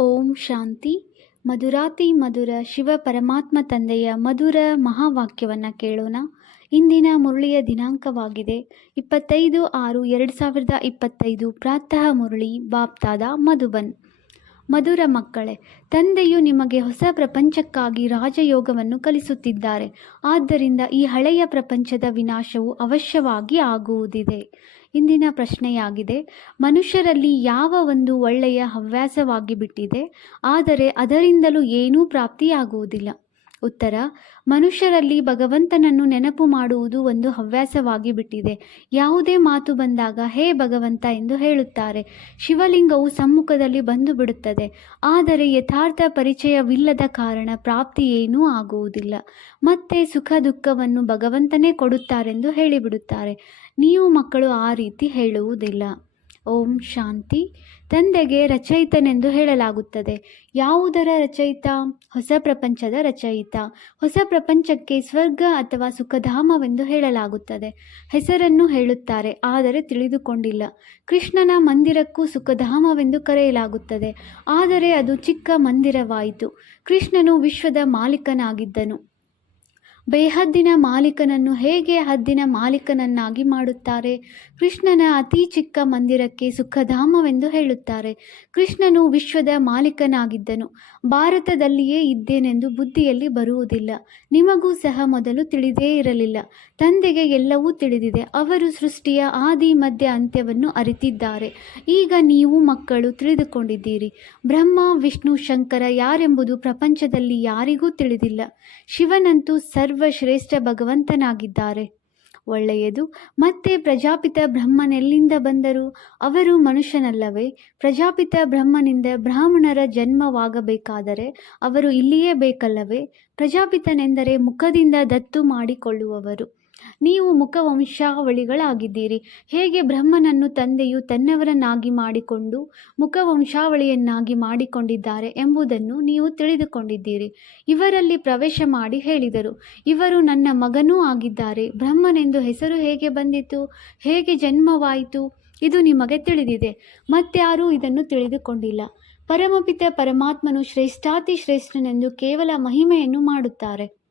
ಓಂ ಶಾಂತಿ. ಮಧುರಾತಿ ಮಧುರ ಶಿವ ಪರಮಾತ್ಮ ತಂದೆಯ ಮಧುರ ಮಹಾವಾಕ್ಯವನ್ನು ಕೇಳೋಣ. ಇಂದಿನ ಮುರಳಿಯ ದಿನಾಂಕವಾಗಿದೆ. ಇಪ್ಪತ್ತೈದು ಆರು ಎರಡು ಸಾವಿರದ ಇಪ್ಪತ್ತೈದು ಪ್ರಾತಃ ಮುರಳಿ ಬಾಪ್ತಾದ ಮಧುಬನ್. ಮಧುರ ಮಕ್ಕಳೇ, ತಂದೆಯು ನಿಮಗೆ ಹೊಸ ಪ್ರಪಂಚಕ್ಕಾಗಿ ರಾಜಯೋಗವನ್ನು ಕಲಿಸುತ್ತಿದ್ದಾರೆ. ಆದ್ದರಿಂದ ಈ ಹಳೆಯ ಪ್ರಪಂಚದ ವಿನಾಶವು ಅವಶ್ಯವಾಗಿ ಆಗುವುದಿದೆ. ಇಂದಿನ ಪ್ರಶ್ನೆಯಾಗಿದೆ. ಮನುಷ್ಯರಲ್ಲಿ ಯಾವ ಒಂದು ಒಳ್ಳೆಯ ಹವ್ಯಾಸವಾಗಿ ಬಿಟ್ಟಿದೆ, ಆದರೆ ಅದರಿಂದಲೂ ಏನೂ ಪ್ರಾಪ್ತಿಯಾಗುವುದಿಲ್ಲ. ಉತ್ತರ, ಮನುಷ್ಯರಲ್ಲಿ ಭಗವಂತನನ್ನು ನೆನಪು ಮಾಡುವುದು ಒಂದು ಹವ್ಯಾಸವಾಗಿ ಬಿಟ್ಟಿದೆ. ಯಾವುದೇ ಮಾತು ಬಂದಾಗ, ಹೇ ಭಗವಂತ ಎಂದು ಹೇಳುತ್ತಾರೆ. ಶಿವಲಿಂಗವು ಸಮ್ಮುಖದಲ್ಲಿ ಬಂದು ಬಿಡುತ್ತದೆ. ಆದರೆ ಯಥಾರ್ಥ ಪರಿಚಯವಿಲ್ಲದ ಕಾರಣ ಪ್ರಾಪ್ತಿ ಏನೂ ಆಗುವುದಿಲ್ಲ. ಮತ್ತೆ ಸುಖ ದುಃಖವನ್ನು ಭಗವಂತನೇ ಕೊಡುತ್ತಾರೆಂದು ಹೇಳಿಬಿಡುತ್ತಾರೆ. ನೀವು ಮಕ್ಕಳು ಆ ರೀತಿ ಹೇಳುವುದಿಲ್ಲ. ಓಂ ಶಾಂತಿ. ತಂದೆಗೆ ರಚಯಿತನೆಂದು ಹೇಳಲಾಗುತ್ತದೆ. ಯಾವುದರ ರಚಯಿತ? ಹೊಸ ಪ್ರಪಂಚದ ರಚಯಿತ. ಹೊಸ ಪ್ರಪಂಚಕ್ಕೆ ಸ್ವರ್ಗ ಅಥವಾ ಸುಖಧಾಮವೆಂದು ಹೇಳಲಾಗುತ್ತದೆ. ಹೆಸರನ್ನು ಹೇಳುತ್ತಾರೆ, ಆದರೆ ತಿಳಿದುಕೊಂಡಿಲ್ಲ. ಕೃಷ್ಣನ ಮಂದಿರಕ್ಕೂ ಸುಖಧಾಮವೆಂದು ಕರೆಯಲಾಗುತ್ತದೆ. ಆದರೆ ಅದು ಚಿಕ್ಕ ಮಂದಿರವಾಯಿತು. ಕೃಷ್ಣನು ವಿಶ್ವದ ಮಾಲೀಕನಾಗಿದ್ದನು. ಬೇಹದ್ದಿನ ಮಾಲೀಕನನ್ನು ಹೇಗೆ ಹದ್ದಿನ ಮಾಲೀಕನನ್ನಾಗಿ ಮಾಡುತ್ತಾರೆ? ಕೃಷ್ಣನ ಅತಿ ಚಿಕ್ಕ ಮಂದಿರಕ್ಕೆ ಸುಖಧಾಮವೆಂದು ಹೇಳುತ್ತಾರೆ. ಕೃಷ್ಣನು ವಿಶ್ವದ ಮಾಲೀಕನಾಗಿದ್ದನು. ಭಾರತದಲ್ಲಿಯೇ ಇದ್ದೇನೆಂದು ಬುದ್ಧಿಯಲ್ಲಿ ಬರುವುದಿಲ್ಲ. ನಿಮಗೂ ಸಹ ಮೊದಲು ತಿಳಿದೇ ಇರಲಿಲ್ಲ. ತಂದೆಗೆ ಎಲ್ಲವೂ ತಿಳಿದಿದೆ. ಅವರು ಸೃಷ್ಟಿಯ ಆದಿ, ಮಧ್ಯ ಅಂತ್ಯವನ್ನು ಅರಿತಿದ್ದಾರೆ. ಈಗ ನೀವು ಮಕ್ಕಳು ತಿಳಿದುಕೊಂಡಿದ್ದೀರಿ. ಬ್ರಹ್ಮ, ವಿಷ್ಣು, ಶಂಕರ ಯಾರೆಂಬುದು ಪ್ರಪಂಚದಲ್ಲಿ ಯಾರಿಗೂ ತಿಳಿದಿಲ್ಲ. ಶಿವನಂತೂ ಸರ್ವಶ್ರೇಷ್ಠ ಭಗವಂತನಾಗಿದ್ದಾರೆ. ಒಳ್ಳೆಯದು, ಮತ್ತೆ ಪ್ರಜಾಪಿತ ಬ್ರಹ್ಮನೆಲ್ಲಿಂದ ಬಂದರು? ಅವರು ಮನುಷ್ಯನಲ್ಲವೇ? ಪ್ರಜಾಪಿತ ಬ್ರಹ್ಮನಿಂದ ಬ್ರಾಹ್ಮಣರ ಜನ್ಮವಾಗಬೇಕಾದರೆ ಅವರು ಇಲ್ಲಿಯೇ ಬೇಕಲ್ಲವೇ? ಪ್ರಜಾಪಿತನೆಂದರೆ ಮುಖದಿಂದ ದತ್ತು ಮಾಡಿಕೊಳ್ಳುವವರು. ನೀವು ಮುಖವಂಶಾವಳಿಗಳಾಗಿದ್ದೀರಿ. ಹೇಗೆ ಬ್ರಹ್ಮನನ್ನು ತಂದೆಯು ತನ್ನವರನ್ನಾಗಿ ಮಾಡಿಕೊಂಡು ಮುಖವಂಶಾವಳಿಯನ್ನಾಗಿ ಮಾಡಿಕೊಂಡಿದ್ದಾರೆ ಎಂಬುದನ್ನು ನೀವು ತಿಳಿದುಕೊಂಡಿದ್ದೀರಿ. ಇವರಲ್ಲಿ ಪ್ರವೇಶ ಮಾಡಿ ಹೇಳಿದರು. ಇವರು ನನ್ನ ಮಗನೂ ಆಗಿದ್ದಾರೆ. ಬ್ರಹ್ಮನೆಂದು ಹೆಸರು ಹೇಗೆ ಬಂದಿತು? ಹೇಗೆ ಜನ್ಮವಾಯಿತು? ಇದು ನಿಮಗೆ ತಿಳಿದಿದೆ. ಮತ್ತಾರೂ ಇದನ್ನು ತಿಳಿದುಕೊಂಡಿಲ್ಲ. ಪರಮಪಿತ ಪರಮಾತ್ಮನು ಶ್ರೇಷ್ಠಾತಿ ಶ್ರೇಷ್ಠನೆಂದು ಕೇವಲ ಮಹಿಮೆಯನ್ನು ಮಾಡುತ್ತಾರೆ.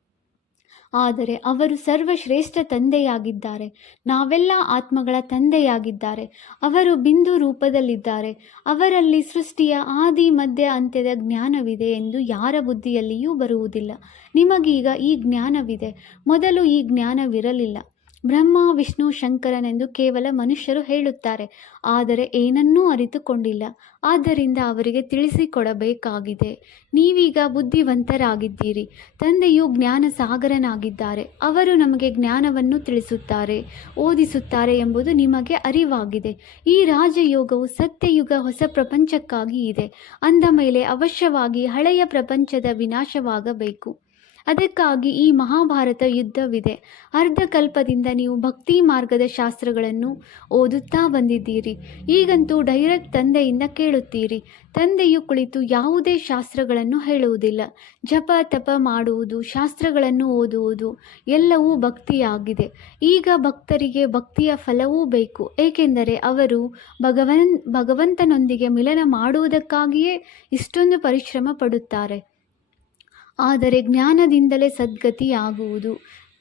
ಆದರೆ ಅವರು ಸರ್ವಶ್ರೇಷ್ಠ ತಂದೆಯಾಗಿದ್ದಾರೆ. ನಾವೆಲ್ಲ ಆತ್ಮಗಳ ತಂದೆಯಾಗಿದ್ದಾರೆ. ಅವರು ಬಿಂದು ರೂಪದಲ್ಲಿದ್ದಾರೆ. ಅವರಲ್ಲಿ ಸೃಷ್ಟಿಯ ಆದಿ, ಮಧ್ಯ, ಅಂತ್ಯದ ಜ್ಞಾನವಿದೆ ಎಂದು ಯಾರ ಬುದ್ಧಿಯಲ್ಲಿಯೂ ಬರುವುದಿಲ್ಲ. ನಿಮಗೀಗ ಈ ಜ್ಞಾನವಿದೆ. ಮೊದಲು ಈ ಜ್ಞಾನವಿರಲಿಲ್ಲ. ಬ್ರಹ್ಮ, ವಿಷ್ಣು, ಶಂಕರನೆಂದು ಕೇವಲ ಮನುಷ್ಯರು ಹೇಳುತ್ತಾರೆ. ಆದರೆ ಏನನ್ನೂ ಅರಿತುಕೊಂಡಿಲ್ಲ. ಆದ್ದರಿಂದ ಅವರಿಗೆ ತಿಳಿಸಿಕೊಡಬೇಕಾಗಿದೆ. ನೀವೀಗ ಬುದ್ಧಿವಂತರಾಗಿದ್ದೀರಿ. ತಂದೆಯು ಜ್ಞಾನ ಸಾಗರನಾಗಿದ್ದಾರೆ ಅವರು ನಮಗೆ ಜ್ಞಾನವನ್ನು ತಿಳಿಸುತ್ತಾರೆ, ಓದಿಸುತ್ತಾರೆ ಎಂಬುದು ನಿಮಗೆ ಅರಿವಾಗಿದೆ. ಈ ರಾಜಯೋಗವು ಸತ್ಯಯುಗ ಹೊಸ ಪ್ರಪಂಚಕ್ಕಾಗಿ ಇದೆ. ಅಂದ ಮೇಲೆ ಅವಶ್ಯವಾಗಿ ಹಳೆಯ ಪ್ರಪಂಚದ ವಿನಾಶವಾಗಬೇಕು. ಅದಕ್ಕಾಗಿ ಈ ಮಹಾಭಾರತ ಯುದ್ಧವಿದೆ. ಅರ್ಧಕಲ್ಪದಿಂದ ನೀವು ಭಕ್ತಿ ಮಾರ್ಗದ ಶಾಸ್ತ್ರಗಳನ್ನು ಓದುತ್ತಾ ಬಂದಿದ್ದೀರಿ. ಈಗಂತೂ ಡೈರೆಕ್ಟ್ ತಂದೆಯಿಂದ ಕೇಳುತ್ತೀರಿ. ತಂದೆಯು ಕುಳಿತು ಯಾವುದೇ ಶಾಸ್ತ್ರಗಳನ್ನು ಹೇಳುವುದಿಲ್ಲ. ಜಪ ತಪ ಮಾಡುವುದು, ಶಾಸ್ತ್ರಗಳನ್ನು ಓದುವುದು ಎಲ್ಲವೂ ಭಕ್ತಿಯಾಗಿದೆ. ಈಗ ಭಕ್ತರಿಗೆ ಭಕ್ತಿಯ ಫಲವೂ ಬೇಕು. ಏಕೆಂದರೆ ಅವರು ಭಗವನ್ ಭಗವಂತನೊಂದಿಗೆ ಮಿಲನ ಮಾಡುವುದಕ್ಕಾಗಿಯೇ ಇಷ್ಟೊಂದು ಪರಿಶ್ರಮ ಪಡುತ್ತಾರೆ. ಆದರೆ ಜ್ಞಾನದಿಂದಲೇ ಸದ್ಗತಿಯಾಗುವುದು.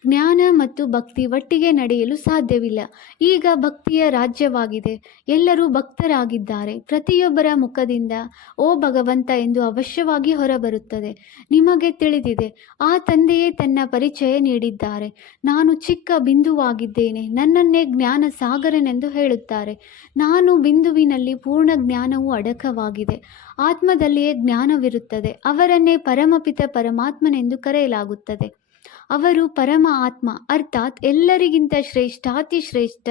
ಜ್ಞಾನ ಮತ್ತು ಭಕ್ತಿ ಒಟ್ಟಿಗೆ ನಡೆಯಲು ಸಾಧ್ಯವಿಲ್ಲ. ಈಗ ಭಕ್ತಿಯ ರಾಜ್ಯವಾಗಿದೆ. ಎಲ್ಲರೂ ಭಕ್ತರಾಗಿದ್ದಾರೆ. ಪ್ರತಿಯೊಬ್ಬರ ಮುಖದಿಂದ ಓ ಭಗವಂತ ಎಂದು ಅವಶ್ಯವಾಗಿ ಹೊರಬರುತ್ತದೆ. ನಿಮಗೆ ತಿಳಿದಿದೆ, ಆ ತಂದೆಯೇ ತನ್ನ ಪರಿಚಯ ನೀಡಿದ್ದಾರೆ. ನಾನು ಚಿಕ್ಕ ಬಿಂದುವಾಗಿದ್ದೇನೆ. ನನ್ನನ್ನೇ ಜ್ಞಾನ ಸಾಗರನೆಂದು ಹೇಳುತ್ತಾರೆ. ನಾನು ಬಿಂದುವಿನಲ್ಲಿ ಪೂರ್ಣ ಜ್ಞಾನವು ಅಡಕವಾಗಿದೆ. ಆತ್ಮದಲ್ಲಿಯೇ ಜ್ಞಾನವಿರುತ್ತದೆ. ಅವರನ್ನೇ ಪರಮಪಿತ ಪರಮಾತ್ಮನೆಂದು ಕರೆಯಲಾಗುತ್ತದೆ. ಅವರು ಪರಮ ಆತ್ಮ, ಅರ್ಥಾತ್ ಎಲ್ಲರಿಗಿಂತ ಶ್ರೇಷ್ಠಾತಿ ಶ್ರೇಷ್ಠ,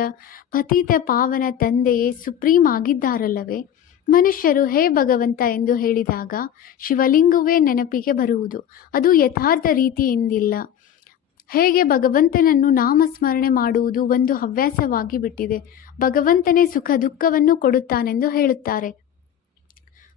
ಪತಿತ ಪಾವನ ತಂದೆಯೇ ಸುಪ್ರೀಂ ಆಗಿದ್ದಾರಲ್ಲವೇ? ಮನುಷ್ಯರು ಹೇ ಭಗವಂತ ಎಂದು ಹೇಳಿದಾಗ ಶಿವಲಿಂಗವೇ ನೆನಪಿಗೆ ಬರುವುದು. ಅದು ಯಥಾರ್ಥ ರೀತಿಯಿಂದಿಲ್ಲ ಹೇಗೆ ಭಗವಂತನನ್ನು ನಾಮಸ್ಮರಣೆ ಮಾಡುವುದು ಒಂದು ಹವ್ಯಾಸವಾಗಿ ಬಿಟ್ಟಿದೆ. ಭಗವಂತನೇ ಸುಖ ದುಃಖವನ್ನು ಕೊಡುತ್ತಾನೆಂದು ಹೇಳುತ್ತಾರೆ.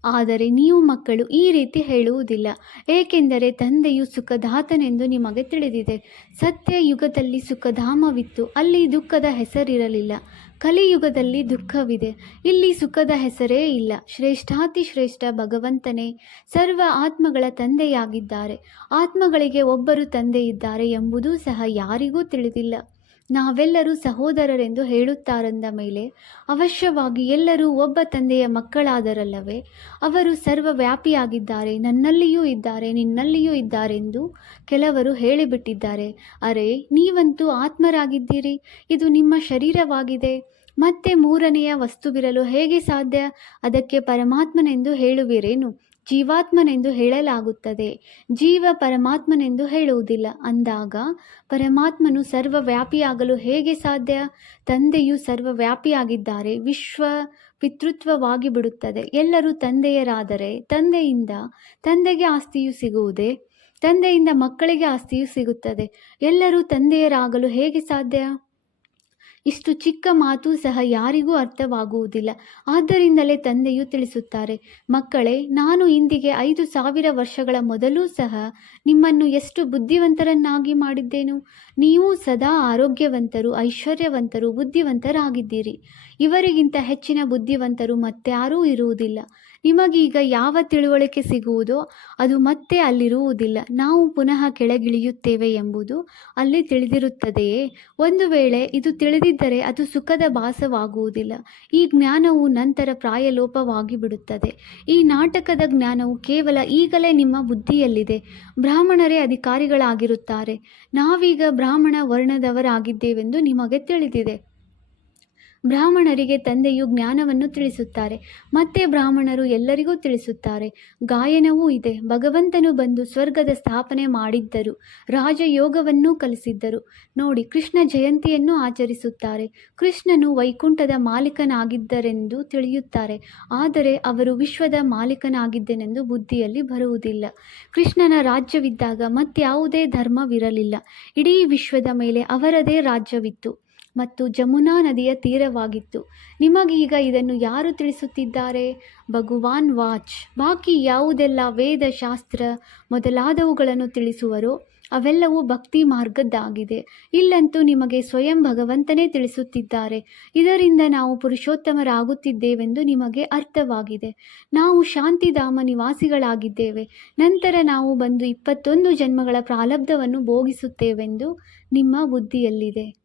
ಆದರೆ ನೀವು ಮಕ್ಕಳು ಈ ರೀತಿ ಹೇಳುವುದಿಲ್ಲ. ಏಕೆಂದರೆ ತಂದೆಯು ಸುಖದಾತನೆಂದು ನಿಮಗೆ ತಿಳಿದಿದೆ. ಸತ್ಯ ಯುಗದಲ್ಲಿ ಸುಖಧಾಮವಿತ್ತು. ಅಲ್ಲಿ ದುಃಖದ ಹೆಸರಿರಲಿಲ್ಲ. ಕಲಿಯುಗದಲ್ಲಿ ದುಃಖವಿದೆ. ಇಲ್ಲಿ ಸುಖದ ಹೆಸರೇ ಇಲ್ಲ. ಶ್ರೇಷ್ಠಾತಿ ಶ್ರೇಷ್ಠ ಭಗವಂತನೇ, ಸರ್ವ ಆತ್ಮಗಳ ತಂದೆಯಾಗಿದ್ದಾರೆ. ಆತ್ಮಗಳಿಗೆ ಒಬ್ಬರು ತಂದೆ ಇದ್ದಾರೆ ಎಂಬುದೂ ಸಹ ಯಾರಿಗೂ ತಿಳಿದಿಲ್ಲ. ನಾವೆಲ್ಲರೂ ಸಹೋದರರೆಂದು ಹೇಳುತ್ತಾರಂದ ಮೇಲೆ ಅವಶ್ಯವಾಗಿ ಎಲ್ಲರೂ ಒಬ್ಬ ತಂದೆಯ ಮಕ್ಕಳಾದರಲ್ಲವೇ, ಅವರು ಸರ್ವವ್ಯಾಪಿಯಾಗಿದ್ದಾರೆ, ನನ್ನಲ್ಲಿಯೂ ಇದ್ದಾರೆ, ನಿನ್ನಲ್ಲಿಯೂ ಇದ್ದಾರೆಂದು ಕೆಲವರು ಹೇಳಿಬಿಟ್ಟಿದ್ದಾರೆ. ಅರೆ, ನೀವಂತೂ ಆತ್ಮರಾಗಿದ್ದೀರಿ, ಇದು ನಿಮ್ಮ ಶರೀರವಾಗಿದೆ. ಮತ್ತೆ ಮೂರನೆಯ ವಸ್ತುವಿರಲು ಹೇಗೆ ಸಾಧ್ಯ? ಅದಕ್ಕೆ ಪರಮಾತ್ಮನೆಂದು ಹೇಳುವಿರೇನು? ಜೀವಾತ್ಮನೆಂದು ಹೇಳಲಾಗುತ್ತದೆ. ಜೀವ ಪರಮಾತ್ಮನೆಂದು ಹೇಳುವುದಿಲ್ಲ. ಅಂದಾಗ ಪರಮಾತ್ಮನು ಸರ್ವವ್ಯಾಪಿಯಾಗಲು ಹೇಗೆ ಸಾಧ್ಯ? ತಂದೆಯು ಸರ್ವವ್ಯಾಪಿಯಾಗಿದ್ದಾರೆ. ವಿಶ್ವ ಪಿತೃತ್ವವಾಗಿ ಬಿಡುತ್ತದೆ. ಎಲ್ಲರೂ ತಂದೆಯರಾದರೆ ತಂದೆಯಿಂದ ತಂದೆಗೆ ಆಸ್ತಿಯು ಸಿಗುವುದೇ? ತಂದೆಯಿಂದ ಮಕ್ಕಳಿಗೆ ಆಸ್ತಿಯು ಸಿಗುತ್ತದೆ. ಎಲ್ಲರೂ ತಂದೆಯರಾಗಲು ಹೇಗೆ ಸಾಧ್ಯ? ಇಷ್ಟು ಚಿಕ್ಕ ಮಾತು ಸಹ ಯಾರಿಗೂ ಅರ್ಥವಾಗುವುದಿಲ್ಲ. ಆದ್ದರಿಂದಲೇ ತಂದೆಯು ತಿಳಿಸುತ್ತಾರೆ, ಮಕ್ಕಳೇ, ನಾನು ಇಂದಿಗೆ ಐದು ಸಾವಿರ ವರ್ಷಗಳ ಮೊದಲೂ ಸಹ ನಿಮ್ಮನ್ನು ಎಷ್ಟು ಬುದ್ಧಿವಂತರನ್ನಾಗಿ ಮಾಡಿದ್ದೇನು? ನೀವು ಸದಾ ಆರೋಗ್ಯವಂತರು, ಐಶ್ವರ್ಯವಂತರು, ಬುದ್ಧಿವಂತರಾಗಿದ್ದೀರಿ. ಇವರಿಗಿಂತ ಹೆಚ್ಚಿನ ಬುದ್ಧಿವಂತರು ಮತ್ತಾರೂ ಇರುವುದಿಲ್ಲ. ನಿಮಗೀಗ ಯಾವ ತಿಳುವಳಿಕೆ ಸಿಗುವುದೋ ಅದು ಮತ್ತೆ ಅಲ್ಲಿರುವುದಿಲ್ಲ. ನಾವು ಪುನಃ ಕೆಳಗಿಳಿಯುತ್ತೇವೆ ಎಂಬುದು ಅಲ್ಲಿ ತಿಳಿದಿರುತ್ತದೆಯೇ? ಒಂದು ವೇಳೆ ಇದು ತಿಳಿದಿದ್ದರೆ ಅದು ಸುಖದ ಭಾಸವಾಗುವುದಿಲ್ಲ. ಈ ಜ್ಞಾನವು ನಂತರ ಪ್ರಾಯಲೋಪವಾಗಿ ಬಿಡುತ್ತದೆ ಈ ನಾಟಕದ ಜ್ಞಾನವು ಕೇವಲ ಈಗಲೇ ನಿಮ್ಮ ಬುದ್ಧಿಯಲ್ಲಿದೆ. ಬ್ರಾಹ್ಮಣರೇ ಅಧಿಕಾರಿಗಳಾಗಿರುತ್ತಾರೆ. ನಾವೀಗ ಬ್ರಾಹ್ಮಣ ವರ್ಣದವರಾಗಿದ್ದೇವೆಂದು ನಿಮಗೆ ತಿಳಿದಿದೆ. ಬ್ರಾಹ್ಮಣರಿಗೆ ತಂದೆಯು ಜ್ಞಾನವನ್ನು ತಿಳಿಸುತ್ತಾರೆ. ಮತ್ತೆ ಬ್ರಾಹ್ಮಣರು ಎಲ್ಲರಿಗೂ ತಿಳಿಸುತ್ತಾರೆ, ಗಾಯನವೂ ಇದೆ. ಭಗವಂತನು ಬಂದು ಸ್ವರ್ಗದ ಸ್ಥಾಪನೆ ಮಾಡಿದ್ದರು. ರಾಜಯೋಗವನ್ನೂ ಕಲಿಸಿದ್ದರು. ನೋಡಿ, ಕೃಷ್ಣ ಜಯಂತಿಯನ್ನು ಆಚರಿಸುತ್ತಾರೆ. ಕೃಷ್ಣನು ವೈಕುಂಠದ ಮಾಲೀಕನಾಗಿದ್ದರೆಂದು ತಿಳಿಯುತ್ತಾರೆ. ಆದರೆ ಅವರು ವಿಶ್ವದ ಮಾಲೀಕನಾಗಿದ್ದೆನೆಂದು ಬುದ್ಧಿಯಲ್ಲಿ ಬರುವುದಿಲ್ಲ. ಕೃಷ್ಣನ ರಾಜ್ಯವಿದ್ದಾಗ ಮತ್ಯಾವುದೇ ಧರ್ಮವಿರಲಿಲ್ಲ. ಇಡೀ ವಿಶ್ವದ ಮೇಲೆ ಅವರದೇ ರಾಜ್ಯವಿತ್ತು. ಮತ್ತು ಜಮುನಾ ನದಿಯ ತೀರವಾಗಿತ್ತು. ನಿಮಗೀಗ ಇದನ್ನು ಯಾರು ತಿಳಿಸುತ್ತಿದ್ದಾರೆ? ಭಗವಾನ್ ವಾಚ್. ಬಾಕಿ ಯಾವುದೆಲ್ಲ ವೇದ ಶಾಸ್ತ್ರ ಮೊದಲಾದವುಗಳನ್ನು ತಿಳಿಸುವರೋ ಅವೆಲ್ಲವೂ ಭಕ್ತಿ ಮಾರ್ಗದ್ದಾಗಿದೆ. ಇಲ್ಲಂತೂ ನಿಮಗೆ ಸ್ವಯಂ ಭಗವಂತನೇ ತಿಳಿಸುತ್ತಿದ್ದಾರೆ. ಇದರಿಂದ ನಾವು ಪುರುಷೋತ್ತಮರಾಗುತ್ತಿದ್ದೇವೆಂದು ನಿಮಗೆ ಅರ್ಥವಾಗಿದೆ. ನಾವು ಶಾಂತಿಧಾಮ ನಿವಾಸಿಗಳಾಗಿದ್ದೇವೆ. ನಂತರ ನಾವು ಬಂದು ಇಪ್ಪತ್ತೊಂದು ಜನ್ಮಗಳ ಪ್ರಾಲಬ್ಧವನ್ನು ಭೋಗಿಸುತ್ತೇವೆಂದು ನಿಮ್ಮ ಬುದ್ಧಿಯಲ್ಲಿದೆ.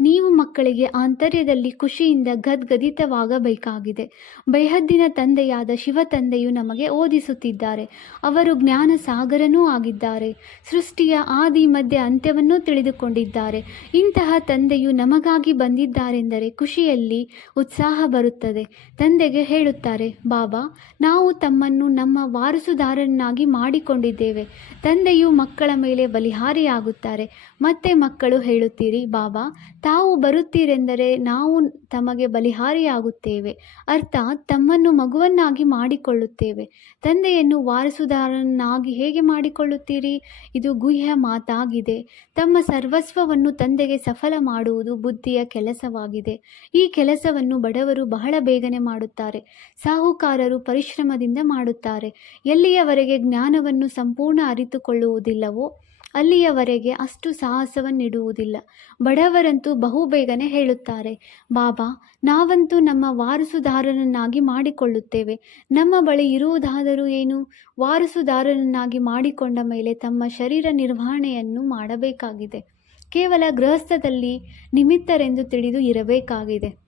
ನೀವು ಮಕ್ಕಳಿಗೆ ಆಂತರ್ಯದಲ್ಲಿ ಖುಷಿಯಿಂದ ಗದ್ಗದಿತವಾಗಬೇಕಾಗಿದೆ. ಬೈಹದ್ದಿನ ತಂದೆಯಾದ ಶಿವ ತಂದೆಯು ನಮಗೆ ಓದಿಸುತ್ತಿದ್ದಾರೆ. ಅವರು ಜ್ಞಾನ ಸಾಗರನೂ ಆಗಿದ್ದಾರೆ. ಸೃಷ್ಟಿಯ ಆದಿ ಮಧ್ಯ ಅಂತ್ಯವನ್ನೂ ತಿಳಿದುಕೊಂಡಿದ್ದಾರೆ. ಇಂತಹ ತಂದೆಯು ನಮಗಾಗಿ ಬಂದಿದ್ದಾರೆಂದರೆ ಖುಷಿಯಲ್ಲಿ ಉತ್ಸಾಹ ಬರುತ್ತದೆ. ತಂದೆಗೆ ಹೇಳುತ್ತಾರೆ, ಬಾಬಾ, ನಾವು ತಮ್ಮನ್ನು ನಮ್ಮ ವಾರಸುದಾರನ್ನಾಗಿ ಮಾಡಿಕೊಂಡಿದ್ದೇವೆ. ತಂದೆಯು ಮಕ್ಕಳ ಮೇಲೆ ಬಲಿಹಾರಿಯಾಗುತ್ತಾರೆ. ಮತ್ತೆ ಮಕ್ಕಳು ಹೇಳುತ್ತೀರಿ, ಬಾಬಾ ತಾವು ಬರುತ್ತೀರೆಂದರೆ ನಾವು ತಮಗೆ ಬಲಿಹಾರಿಯಾಗುತ್ತೇವೆ. ಅರ್ಥಾತ್ ತಮ್ಮನ್ನು ಮಗುವನ್ನಾಗಿ ಮಾಡಿಕೊಳ್ಳುತ್ತೇವೆ. ತಂದೆಯನ್ನು ವಾರಸುದಾರನನ್ನಾಗಿ ಹೇಗೆ ಮಾಡಿಕೊಳ್ಳುತ್ತೀರಿ? ಇದು ಗುಹ್ಯ ಮಾತಾಗಿದೆ. ತಮ್ಮ ಸರ್ವಸ್ವವನ್ನು ತಂದೆಗೆ ಸಫಲ ಮಾಡುವುದು ಬುದ್ಧಿಯ ಕೆಲಸವಾಗಿದೆ. ಈ ಕೆಲಸವನ್ನು ಬಡವರು ಬಹಳ ಬೇಗನೆ ಮಾಡುತ್ತಾರೆ. ಸಾಹುಕಾರರು ಪರಿಶ್ರಮದಿಂದ ಮಾಡುತ್ತಾರೆ. ಎಲ್ಲಿಯವರೆಗೆ ಜ್ಞಾನವನ್ನು ಸಂಪೂರ್ಣ ಅರಿತುಕೊಳ್ಳುವುದಿಲ್ಲವೋ ಅಲ್ಲಿಯವರೆಗೆ ಅಷ್ಟು ಸಾಹಸವನ್ನಿಡುವುದಿಲ್ಲ. ಬಡವರಂತೂ ಬಹುಬೇಗನೆ ಹೇಳುತ್ತಾರೆ, ಬಾಬಾ, ನಾವಂತೂ ನಮ್ಮ ವಾರಸುದಾರರನ್ನಾಗಿ ಮಾಡಿಕೊಳ್ಳುತ್ತೇವೆ. ನಮ್ಮ ಬಳಿ ಇರುವುದಾದರೂ ಏನು? ವಾರಸುದಾರರನ್ನಾಗಿ ಮಾಡಿಕೊಂಡ ಮೇಲೆ ತಮ್ಮ ಶರೀರ ನಿರ್ವಹಣೆಯನ್ನು ಮಾಡಬೇಕಾಗಿದೆ. ಕೇವಲ ಗೃಹಸ್ಥದಲ್ಲಿ ನಿಮಿತ್ತರೆಂದು ತಿಳಿದು ಇರಬೇಕಾಗಿದೆ.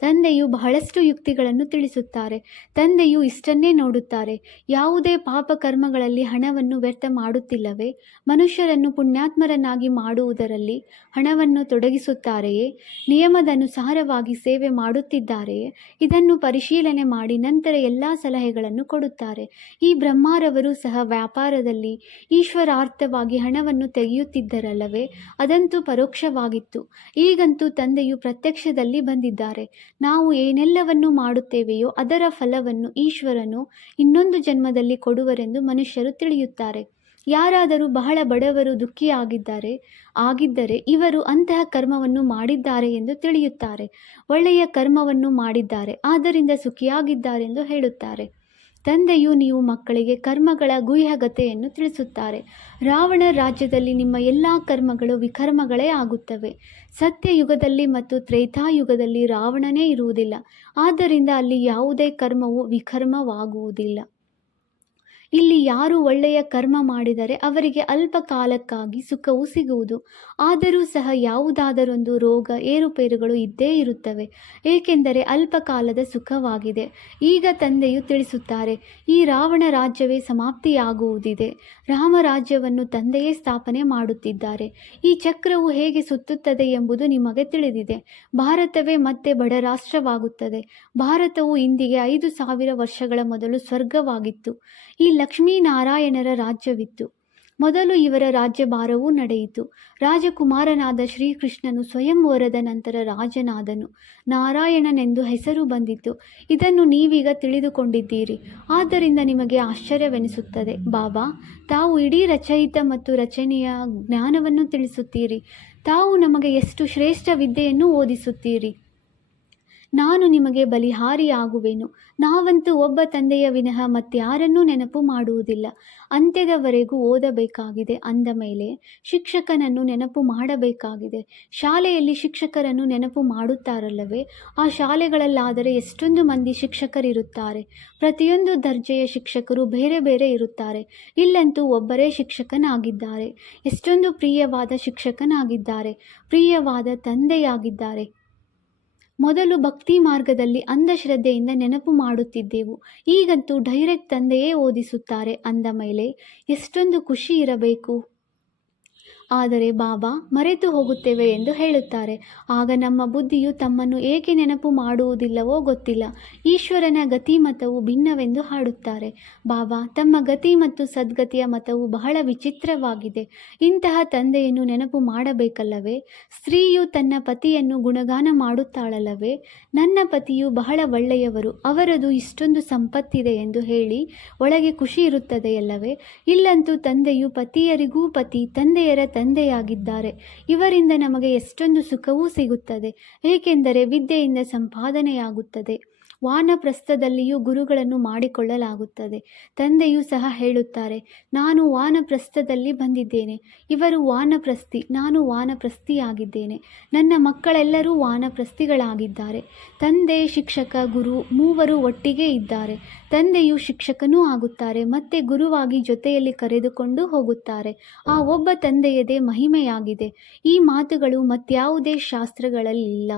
ತಂದೆಯು ಬಹಳಷ್ಟು ಯುಕ್ತಿಗಳನ್ನು ತಿಳಿಸುತ್ತಾರೆ. ತಂದೆಯು ಇಷ್ಟನ್ನೇ ನೋಡುತ್ತಾರೆ. ಯಾವುದೇ ಪಾಪ ಕರ್ಮಗಳಲ್ಲಿ ಹಣವನ್ನು ವ್ಯರ್ಥ ಮಾಡುತ್ತಿಲ್ಲವೇ? ಮನುಷ್ಯರನ್ನು ಪುಣ್ಯಾತ್ಮರನ್ನಾಗಿ ಮಾಡುವುದರಲ್ಲಿ ಹಣವನ್ನು ತೊಡಗಿಸುತ್ತಾರೆಯೇ? ನಿಯಮದನುಸಾರವಾಗಿ ಸೇವೆ ಮಾಡುತ್ತಿದ್ದಾರೆಯೇ? ಇದನ್ನು ಪರಿಶೀಲನೆ ಮಾಡಿ ನಂತರ ಎಲ್ಲ ಸಲಹೆಗಳನ್ನು ಕೊಡುತ್ತಾರೆ. ಈ ಬ್ರಹ್ಮಾರವರು ಸಹ ವ್ಯಾಪಾರದಲ್ಲಿ ಈಶ್ವರಾರ್ಥವಾಗಿ ಹಣವನ್ನು ತೆಗೆಯುತ್ತಿದ್ದರಲ್ಲವೇ? ಅದಂತೂ ಪರೋಕ್ಷವಾಗಿತ್ತು. ಈಗಂತೂ ತಂದೆಯು ಪ್ರತ್ಯಕ್ಷದಲ್ಲಿ ಬಂದಿದ್ದಾರೆ. ನಾವು ಏನೆಲ್ಲವನ್ನು ಮಾಡುತ್ತೇವೆಯೋ ಅದರ ಫಲವನ್ನು ಈಶ್ವರನು ಇನ್ನೊಂದು ಜನ್ಮದಲ್ಲಿ ಕೊಡುವರೆಂದು ಮನುಷ್ಯರು ತಿಳಿಯುತ್ತಾರೆ. ಯಾರಾದರೂ ಬಹಳ ಬಡವರು ದುಃಖಿಯಾಗಿದ್ದಾರೆ ಆಗಿದ್ದರೆ ಇವರು ಅಂತಹ ಕರ್ಮವನ್ನು ಮಾಡಿದ್ದಾರೆ ಎಂದು ತಿಳಿಯುತ್ತಾರೆ. ಒಳ್ಳೆಯ ಕರ್ಮವನ್ನು ಮಾಡಿದ್ದಾರೆ, ಆದ್ದರಿಂದ ಸುಖಿಯಾಗಿದ್ದಾರೆಂದು ಹೇಳುತ್ತಾರೆ. ತಂದೆಯು ನೀವು ಮಕ್ಕಳಿಗೆ ಕರ್ಮಗಳ ಗುಹ್ಯಗತೆಯನ್ನು ತಿಳಿಸುತ್ತಾರೆ. ರಾವಣ ರಾಜ್ಯದಲ್ಲಿ ನಿಮ್ಮ ಎಲ್ಲ ಕರ್ಮಗಳು ವಿಕರ್ಮಗಳೇ ಆಗುತ್ತವೆ. ಸತ್ಯಯುಗದಲ್ಲಿ ಮತ್ತು ತ್ರೇತಾಯುಗದಲ್ಲಿ ರಾವಣನೇ ಇರುವುದಿಲ್ಲ. ಆದ್ದರಿಂದ ಅಲ್ಲಿ ಯಾವುದೇ ಕರ್ಮವು ವಿಕರ್ಮವಾಗುವುದಿಲ್ಲ. ಇಲ್ಲಿ ಯಾರು ಒಳ್ಳೆಯ ಕರ್ಮ ಮಾಡಿದರೆ ಅವರಿಗೆ ಅಲ್ಪ ಕಾಲಕ್ಕಾಗಿ ಸುಖವು ಸಿಗುವುದು. ಆದರೂ ಸಹ ಯಾವುದಾದರೊಂದು ರೋಗ, ಏರುಪೇರುಗಳು ಇದ್ದೇ ಇರುತ್ತವೆ. ಏಕೆಂದರೆ ಅಲ್ಪ ಕಾಲದ ಸುಖವಾಗಿದೆ. ಈಗ ತಂದೆಯು ತಿಳಿಸುತ್ತಾರೆ, ಈ ರಾವಣ ರಾಜ್ಯವೇ ಸಮಾಪ್ತಿಯಾಗುವುದಿದೆ. ರಾಮರಾಜ್ಯವನ್ನು ತಂದೆಯೇ ಸ್ಥಾಪನೆ ಮಾಡುತ್ತಿದ್ದಾರೆ. ಈ ಚಕ್ರವು ಹೇಗೆ ಸುತ್ತುತ್ತದೆ ಎಂಬುದು ನಿಮಗೆ ತಿಳಿದಿದೆ. ಭಾರತವೇ ಮತ್ತೆ ಬಡ ರಾಷ್ಟ್ರವಾಗುತ್ತದೆ. ಭಾರತವು ಇಂದಿಗೆ ಐದು ಸಾವಿರ ವರ್ಷಗಳ ಮೊದಲು ಸ್ವರ್ಗವಾಗಿತ್ತು. ಈ ಲಕ್ಷ್ಮೀನಾರಾಯಣರ ರಾಜ್ಯವಿತ್ತು. ಮೊದಲು ಇವರ ರಾಜ್ಯಭಾರವೂ ನಡೆಯಿತು. ರಾಜಕುಮಾರನಾದ ಶ್ರೀಕೃಷ್ಣನು ಸ್ವಯಂವರದ ನಂತರ ರಾಜನಾದನು. ನಾರಾಯಣನೆಂದು ಹೆಸರು ಬಂದಿತು. ಇದನ್ನು ನೀವೀಗ ತಿಳಿದುಕೊಂಡಿದ್ದೀರಿ. ಆದ್ದರಿಂದ ನಿಮಗೆ ಆಶ್ಚರ್ಯವೆನಿಸುತ್ತದೆ. ಬಾಬಾ, ತಾವು ಇಡೀ ರಚಯಿತ ಮತ್ತು ರಚನೆಯ ಜ್ಞಾನವನ್ನು ತಿಳಿಸುತ್ತೀರಿ. ತಾವು ನಮಗೆ ಎಷ್ಟು ಶ್ರೇಷ್ಠ ವಿದ್ಯೆಯನ್ನು ಓದಿಸುತ್ತೀರಿ. ನಾನು ನಿಮಗೆ ಬಲಿಹಾರಿಯಾಗುವೆನು. ನಾವಂತೂ ಒಬ್ಬ ತಂದೆಯ ವಿನಃ ಮತ್ತಾರನ್ನೂ ನೆನಪು ಮಾಡುವುದಿಲ್ಲ. ಅಂತ್ಯದವರೆಗೂ ಓದಬೇಕಾಗಿದೆ. ಅಂದ ಮೇಲೆ ಶಿಕ್ಷಕನನ್ನು ನೆನಪು ಮಾಡಬೇಕಾಗಿದೆ. ಶಾಲೆಯಲ್ಲಿ ಶಿಕ್ಷಕರನ್ನು ನೆನಪು ಮಾಡುತ್ತಾರಲ್ಲವೇ? ಆ ಶಾಲೆಗಳಲ್ಲಾದರೆ ಎಷ್ಟೊಂದು ಮಂದಿ ಶಿಕ್ಷಕರಿರುತ್ತಾರೆ. ಪ್ರತಿಯೊಂದು ದರ್ಜೆಯ ಶಿಕ್ಷಕರು ಬೇರೆ ಬೇರೆ ಇರುತ್ತಾರೆ. ಇಲ್ಲಂತೂ ಒಬ್ಬರೇ ಶಿಕ್ಷಕನಾಗಿದ್ದಾರೆ. ಎಷ್ಟೊಂದು ಪ್ರಿಯವಾದ ಶಿಕ್ಷಕನಾಗಿದ್ದಾರೆ. ಪ್ರಿಯವಾದ ತಂದೆಯಾಗಿದ್ದಾರೆ. ಮೊದಲು ಭಕ್ತಿ ಮಾರ್ಗದಲ್ಲಿ ಅಂಧಶ್ರದ್ಧೆಯಿಂದ ನೆನಪು ಮಾಡುತ್ತಿದ್ದೆವು. ಈಗಂತೂ ಡೈರೆಕ್ಟ್ ತಂದೆಯೇ ಓದಿಸುತ್ತಾರೆ ಅಂದ ಮೇಲೆ, ಎಷ್ಟೊಂದು ಖುಷಿ ಇರಬೇಕು? ಆದರೆ ಬಾಬಾ, ಮರೆತು ಹೋಗುತ್ತೇವೆ ಎಂದು ಹೇಳುತ್ತಾರೆ. ಆಗ ನಮ್ಮ ಬುದ್ಧಿಯು ತಮ್ಮನ್ನು ಏಕೆ ನೆನಪು ಮಾಡುವುದಿಲ್ಲವೋ ಗೊತ್ತಿಲ್ಲ. ಈಶ್ವರನ ಗತಿ ಮತವು ಭಿನ್ನವೆಂದು ಹಾಡುತ್ತಾರೆ. ಬಾಬಾ, ತಮ್ಮ ಗತಿ ಮತ್ತು ಸದ್ಗತಿಯ ಮತವು ಬಹಳ ವಿಚಿತ್ರವಾಗಿದೆ. ಇಂತಹ ತಂದೆಯನ್ನು ನೆನಪು ಮಾಡಬೇಕಲ್ಲವೇ? ಸ್ತ್ರೀಯು ತನ್ನ ಪತಿಯನ್ನು ಗುಣಗಾನ ಮಾಡುತ್ತಾಳಲ್ಲವೇ? ನನ್ನ ಪತಿಯು ಬಹಳ ಒಳ್ಳೆಯವರು, ಅವರದು ಇಷ್ಟೊಂದು ಸಂಪತ್ತಿದೆ ಎಂದು ಹೇಳಿ ಒಳಗೆ ಖುಷಿ ಇರುತ್ತದೆಯಲ್ಲವೇ? ಇಲ್ಲಂತೂ ತಂದೆಯು ಪತಿಯರಿಗೂ ಪತಿ, ತಂದೆಯರ ತಂದೆಯಾಗಿದ್ದಾರೆ. ಇವರಿಂದ ನಮಗೆ ಎಷ್ಟೊಂದು ಸುಖವೂ ಸಿಗುತ್ತದೆ ಏಕೆಂದರೆ ವಿದ್ಯೆಯಿಂದ ಸಂಪಾದನೆಯಾಗುತ್ತದೆ. ವಾನಪ್ರಸ್ಥದಲ್ಲಿಯೂ ಗುರುಗಳನ್ನು ಮಾಡಿಕೊಳ್ಳಲಾಗುತ್ತದೆ. ತಂದೆಯೂ ಸಹ ಹೇಳುತ್ತಾರೆ, ನಾನು ವಾನಪ್ರಸ್ಥದಲ್ಲಿ ಬಂದಿದ್ದೇನೆ. ಇವರು ವಾನಪ್ರಸ್ಥಿ ನಾನು ವಾನಪ್ರಸ್ಥಿಯಾಗಿದ್ದೇನೆ ನನ್ನ ಮಕ್ಕಳೆಲ್ಲರೂ ವಾನಪ್ರಸ್ಥಿಗಳಾಗಿದ್ದಾರೆ ತಂದೆ ಶಿಕ್ಷಕ, ಗುರು ಮೂವರು ಒಟ್ಟಿಗೆ ಇದ್ದಾರೆ. ತಂದೆಯು ಶಿಕ್ಷಕನೂ ಆಗುತ್ತಾರೆ, ಮತ್ತೆ ಗುರುವಾಗಿ ಜೊತೆಯಲ್ಲಿ ಕರೆದುಕೊಂಡು ಹೋಗುತ್ತಾರೆ. ಆ ಒಬ್ಬ ತಂದೆಯದೇ ಮಹಿಮೆಯಾಗಿದೆ. ಈ ಮಾತುಗಳು ಮತ್ಯಾವುದೇ ಶಾಸ್ತ್ರಗಳಲ್ಲಿಲ್ಲ.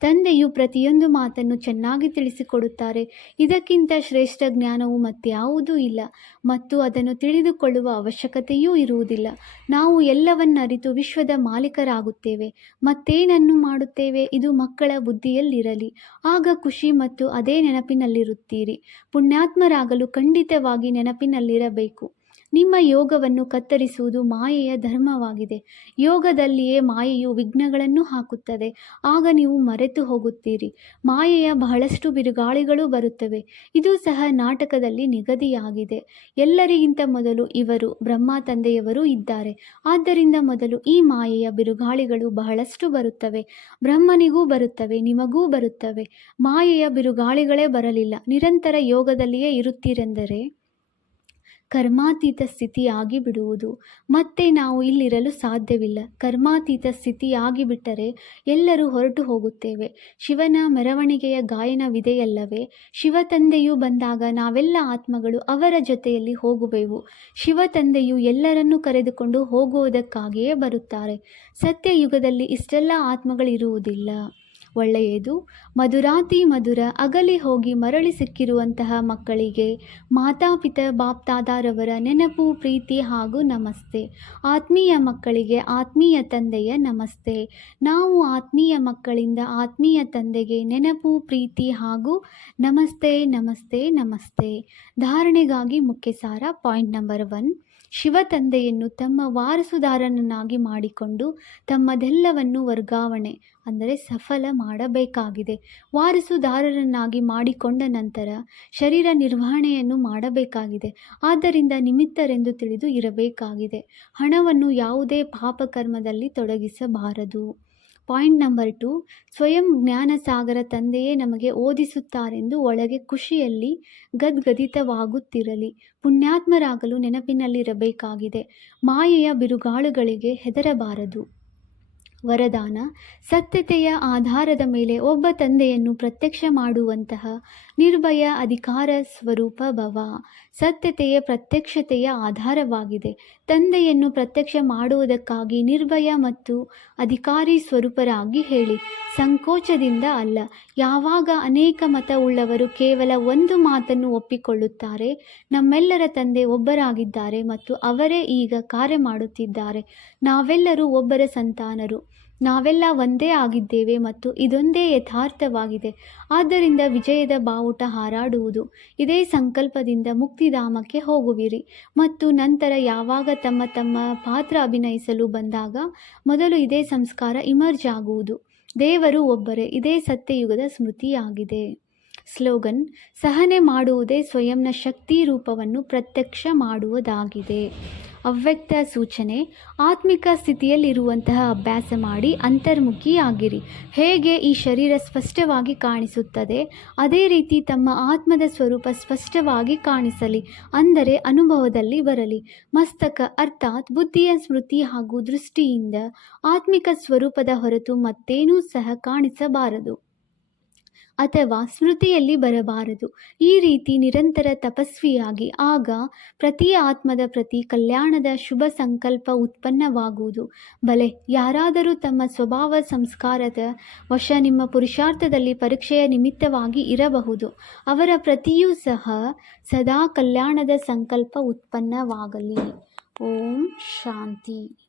ತಂದೆಯು ಪ್ರತಿಯೊಂದು ಮಾತನ್ನು ಚೆನ್ನಾಗಿ ತಿಳಿಸಿಕೊಡುತ್ತಾರೆ. ಇದಕ್ಕಿಂತ ಶ್ರೇಷ್ಠ ಜ್ಞಾನವು ಮತ್ಯಾವುದೂ ಇಲ್ಲ. ಮತ್ತು ಅದನ್ನು ತಿಳಿದುಕೊಳ್ಳುವ ಅವಶ್ಯಕತೆಯೂ ಇರುವುದಿಲ್ಲ. ನಾವು ಎಲ್ಲವನ್ನರಿತು ವಿಶ್ವದ ಮಾಲೀಕರಾಗುತ್ತೇವೆ. ಮತ್ತೇನನ್ನು ಮಾಡುತ್ತೇವೆ? ಇದು ಮಕ್ಕಳ ಬುದ್ಧಿಯಲ್ಲಿರಲಿ. ಆಗ ಖುಷಿ ಮತ್ತು ಅದೇ ನೆನಪಿನಲ್ಲಿರುತ್ತೀರಿ. ಪುಣ್ಯಾತ್ಮರಾಗಲು ಖಂಡಿತವಾಗಿ ನೆನಪಿನಲ್ಲಿರಬೇಕು. ನಿಮ್ಮ ಯೋಗವನ್ನು ಕತ್ತರಿಸುವುದು ಮಾಯೆಯ ಧರ್ಮವಾಗಿದೆ. ಯೋಗದಲ್ಲಿಯೇ ಮಾಯೆಯು ವಿಘ್ನಗಳನ್ನು ಹಾಕುತ್ತದೆ. ಆಗ ನೀವು ಮರೆತು ಹೋಗುತ್ತೀರಿ. ಮಾಯೆಯ ಬಹಳಷ್ಟು ಬಿರುಗಾಳಿಗಳು ಬರುತ್ತವೆ. ಇದು ಸಹ ನಾಟಕದಲ್ಲಿ ನಿಗದಿಯಾಗಿದೆ. ಎಲ್ಲರಿಗಿಂತ ಮೊದಲು ಇವರು ಬ್ರಹ್ಮ ತಂದೆಯವರು ಇದ್ದಾರೆ. ಆದ್ದರಿಂದ ಮೊದಲು ಈ ಮಾಯೆಯ ಬಿರುಗಾಳಿಗಳು ಬಹಳಷ್ಟು ಬರುತ್ತವೆ. ಬ್ರಹ್ಮನಿಗೂ ಬರುತ್ತವೆ, ನಿಮಗೂ ಬರುತ್ತವೆ. ಮಾಯೆಯ ಬಿರುಗಾಳಿಗಳೇ ಬರಲಿಲ್ಲ. ನಿರಂತರ ಯೋಗದಲ್ಲಿಯೇ ಇರುತ್ತೀರೆಂದರೆ ಕರ್ಮಾತೀತ ಸ್ಥಿತಿಯಾಗಿ ಬಿಡುವುದು ಮತ್ತೆ ನಾವು ಇಲ್ಲಿರಲು ಸಾಧ್ಯವಿಲ್ಲ. ಕರ್ಮಾತೀತ ಸ್ಥಿತಿಯಾಗಿಬಿಟ್ಟರೆ ಎಲ್ಲರೂ ಹೊರಟು ಹೋಗುತ್ತೇವೆ. ಶಿವನ ಮೆರವಣಿಗೆಯ ಗಾಯನವಿದೆಯಲ್ಲವೇ ಶಿವತಂದೆಯು ಬಂದಾಗ ನಾವೆಲ್ಲ ಆತ್ಮಗಳು ಅವರ ಜೊತೆಯಲ್ಲಿ ಹೋಗುವೆವು. ಶಿವತಂದೆಯು ಎಲ್ಲರನ್ನೂ ಕರೆದುಕೊಂಡು ಹೋಗುವುದಕ್ಕಾಗಿಯೇ ಬರುತ್ತಾರೆ. ಸತ್ಯಯುಗದಲ್ಲಿ ಇಷ್ಟೆಲ್ಲ ಆತ್ಮಗಳಿರುವುದಿಲ್ಲ. ಒಳ್ಳೆಯದು. ಮಧುರಾತಿ ಮಧುರ ಅಗಲಿ ಹೋಗಿ ಮರಳಿ ಸಿಕ್ಕಿರುವಂತಹ ಮಕ್ಕಳಿಗೆ ಮಾತಾಪಿತ ಬಾಪ್ತಾದಾರವರ ನೆನಪು, ಪ್ರೀತಿ ಹಾಗೂ ನಮಸ್ತೆ. ಆತ್ಮೀಯ ಮಕ್ಕಳಿಗೆ ಆತ್ಮೀಯ ತಂದೆಯ ನಮಸ್ತೆ. ನಾವು ಆತ್ಮೀಯ ಮಕ್ಕಳಿಂದ ಆತ್ಮೀಯ ತಂದೆಗೆ ನೆನಪು, ಪ್ರೀತಿ ಹಾಗೂ ನಮಸ್ತೆ ನಮಸ್ತೆ ನಮಸ್ತೆ. ಧಾರಣೆಗಾಗಿ ಮುಖ್ಯ ಸಾರ ಪಾಯಿಂಟ್ ನಂಬರ್ ಒನ್. ಶಿವ ತಂದೆಯನ್ನು ತಮ್ಮ ವಾರಸುದಾರನನ್ನಾಗಿ ಮಾಡಿಕೊಂಡು ತಮ್ಮದೆಲ್ಲವನ್ನು ವರ್ಗಾವಣೆ, ಅಂದರೆ ಸಫಲ ಮಾಡಬೇಕಾಗಿದೆ. ವಾರಸುದಾರರನ್ನಾಗಿ ಮಾಡಿಕೊಂಡ ನಂತರ ಶರೀರ ನಿರ್ವಹಣೆಯನ್ನು ಮಾಡಬೇಕಾಗಿದೆ. ಆದ್ದರಿಂದ ನಿಮಿತ್ತರೆಂದು ತಿಳಿದು ಇರಬೇಕಾಗಿದೆ. ಹಣವನ್ನು ಯಾವುದೇ ಪಾಪಕರ್ಮದಲ್ಲಿ ತೊಡಗಿಸಬಾರದು. ಪಾಯಿಂಟ್ ನಂಬರ್ ಟು, ಸ್ವಯಂ ಜ್ಞಾನಸಾಗರ ತಂದೆಯೇ ನಮಗೆ ಓದಿಸುತ್ತಾರೆಂದು ಒಳಗೆ ಖುಷಿಯಲ್ಲಿ ಗದ್ಗದಿತವಾಗುತ್ತಿರಲಿ. ಪುಣ್ಯಾತ್ಮರಾಗಲು ನೆನಪಿನಲ್ಲಿರಬೇಕಾಗಿದೆ. ಮಾಯೆಯ ಬಿರುಗಾಳುಗಳಿಗೆ ಹೆದರಬಾರದು. ವರದಾನ, ಸತ್ಯತೆಯ ಆಧಾರದ ಮೇಲೆ ಒಬ್ಬ ತಂದೆಯನ್ನು ಪ್ರತ್ಯಕ್ಷ ಮಾಡುವಂತಹ ನಿರ್ಭಯ ಅಧಿಕಾರ ಸ್ವರೂಪ ಭವ. ಸತ್ಯತೆಯ ಪ್ರತ್ಯಕ್ಷತೆಯ ಆಧಾರವಾಗಿದೆ. ತಂದೆಯನ್ನು ಪ್ರತ್ಯಕ್ಷ ಮಾಡುವುದಕ್ಕಾಗಿ ನಿರ್ಭಯ ಮತ್ತು ಅಧಿಕಾರಿ ಸ್ವರೂಪರಾಗಿ ಹೇಳಿ. ಸಂಕೋಚದಿಂದ ಅಲ್ಲ. ಯಾವಾಗ ಅನೇಕ ಮತ ಉಳ್ಳವರು ಕೇವಲ ಒಂದು ಮಾತನ್ನು ಒಪ್ಪಿಕೊಳ್ಳುತ್ತಾರೆ, ನಮ್ಮೆಲ್ಲರ ತಂದೆ ಒಬ್ಬರಾಗಿದ್ದಾರೆ ಮತ್ತು ಅವರೇ ಈಗ ಕಾರ್ಯ ಮಾಡುತ್ತಿದ್ದಾರೆ. ನಾವೆಲ್ಲರೂ ಒಬ್ಬರ ಸಂತಾನರು. ನಾವೆಲ್ಲ ಒಂದೇ ಆಗಿದ್ದೇವೆ ಮತ್ತು ಇದೊಂದೇ ಯಥಾರ್ಥವಾಗಿದೆ. ಆದ್ದರಿಂದ ವಿಜಯದ ಬಾವುಟ ಹಾರಾಡುವುದು. ಇದೇ ಸಂಕಲ್ಪದಿಂದ ಮುಕ್ತಿಧಾಮಕ್ಕೆ ಹೋಗುವಿರಿ. ಮತ್ತು ನಂತರ ಯಾವಾಗ ತಮ್ಮ ತಮ್ಮ ಪಾತ್ರ ಅಭಿನಯಿಸಲು ಬಂದಾಗ ಮೊದಲು ಇದೇ ಸಂಸ್ಕಾರ ಇಮರ್ಜ್ ಆಗುವುದು. ದೇವರು ಒಬ್ಬರೇ, ಇದೇ ಸತ್ಯಯುಗದ ಸ್ಮೃತಿಯಾಗಿದೆ. ಸ್ಲೋಗನ್, ಸಹನೆ ಮಾಡುವುದೇ ಸ್ವಯಂನ ಶಕ್ತಿ ರೂಪವನ್ನು ಪ್ರತ್ಯಕ್ಷ ಮಾಡುವುದಾಗಿದೆ. ಅವ್ಯಕ್ತ ಸೂಚನೆ, ಆತ್ಮಿಕ ಸ್ಥಿತಿಯಲ್ಲಿರುವಂತಹ ಅಭ್ಯಾಸ ಮಾಡಿ ಅಂತರ್ಮುಖಿಯಾಗಿರಿ ಹೇಗೆ ಈ ಶರೀರ ಸ್ಪಷ್ಟವಾಗಿ ಕಾಣಿಸುತ್ತದೆ? ಅದೇ ರೀತಿ ತಮ್ಮ ಆತ್ಮದ ಸ್ವರೂಪ ಸ್ಪಷ್ಟವಾಗಿ ಕಾಣಿಸಲಿ, ಅಂದರೆ ಅನುಭವದಲ್ಲಿ ಬರಲಿ. ಮಸ್ತಕ ಅರ್ಥಾತ್ ಬುದ್ಧಿಯ ಸ್ಮೃತಿ ಹಾಗೂ ದೃಷ್ಟಿಯಿಂದ ಆತ್ಮಿಕ ಸ್ವರೂಪದ ಹೊರತು ಮತ್ತೇನೂ ಸಹ ಕಾಣಿಸಬಾರದು. ಅಥವಾ ಸ್ಮೃತಿಯಲ್ಲಿ ಬರಬಾರದು. ಈ ರೀತಿ ನಿರಂತರ ತಪಸ್ವಿಯಾಗಿ ಆಗ ಪ್ರತಿ ಆತ್ಮದ ಪ್ರತಿ ಕಲ್ಯಾಣದ ಶುಭ ಸಂಕಲ್ಪ ಉತ್ಪನ್ನವಾಗುವುದು. ಬಲೆ, ಯಾರಾದರೂ ತಮ್ಮ ಸ್ವಭಾವ ಸಂಸ್ಕಾರದ ವಶ ನಿಮ್ಮ ಪುರುಷಾರ್ಥದಲ್ಲಿ ಪರೀಕ್ಷೆಯ ನಿಮಿತ್ತವಾಗಿ ಇರಬಹುದು. ಅವರ ಪ್ರತಿಯೂ ಸಹ ಸದಾ ಕಲ್ಯಾಣದ ಸಂಕಲ್ಪ ಉತ್ಪನ್ನವಾಗಲಿ. ಓಂ ಶಾಂತಿ.